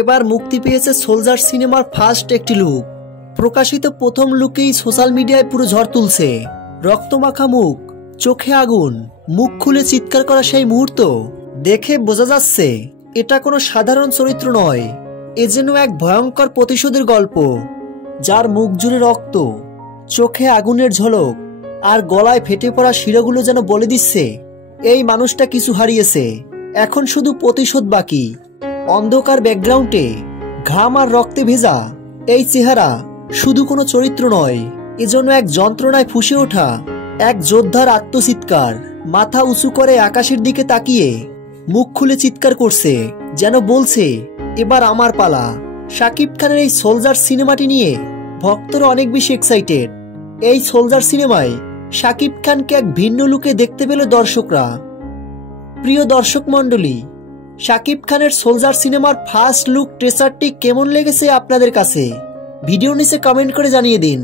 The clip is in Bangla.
এবার মুক্তি পেয়েছে সোলজার সিনেমার ফার্স্ট একটি লুক। প্রকাশিত প্রথম লুকেই সোশ্যাল মিডিয়ায় পুরো ঝড় তুলছে। রক্তমাখা মুখ, চোখে আগুন, মুখ খুলে চিৎকার করা সেই মুহূর্ত দেখে বোঝা যাচ্ছে এটা কোনো সাধারণ চরিত্র নয়। এ যেন এক ভয়ঙ্কর প্রতিশোধের গল্প, যার মুখ জুড়ে রক্ত, চোখে আগুনের ঝলক আর গলায় ফেটে পড়া শিরাগুলো যেন বলে দিচ্ছে এই মানুষটা কিছু হারিয়েছে, এখন শুধু প্রতিশোধ বাকি। অন্ধকার ব্যাকগ্রাউন্ডে ঘাম আর রক্তে ভেজা এই চেহারা শুধু কোনো চরিত্র নয়, এজন্য এক যন্ত্রণায় ফুঁসে ওঠা এক যোদ্ধার আত্মচিৎকার। মাথা উঁচু করে আকাশের দিকে তাকিয়ে মুখ খুলে চিৎকার করছে, যেন বলছে এবার আমার পালা। শাকিব খানের এই সোলজার সিনেমাটি নিয়ে ভক্তরা অনেক বেশি এক্সাইটেড। এই সোলজার সিনেমায় শাকিব খানকে এক ভিন্ন লুকে দেখতে পেল দর্শকরা। প্রিয় দর্শক মণ্ডলী, শাকিব খানের সোলজার সিনেমার ফার্স্ট লুক ট্রেসারটি কেমন লেগেছে আপনাদের কাছে? ভিডিও নিচে কমেন্ট করে জানিয়ে দিন।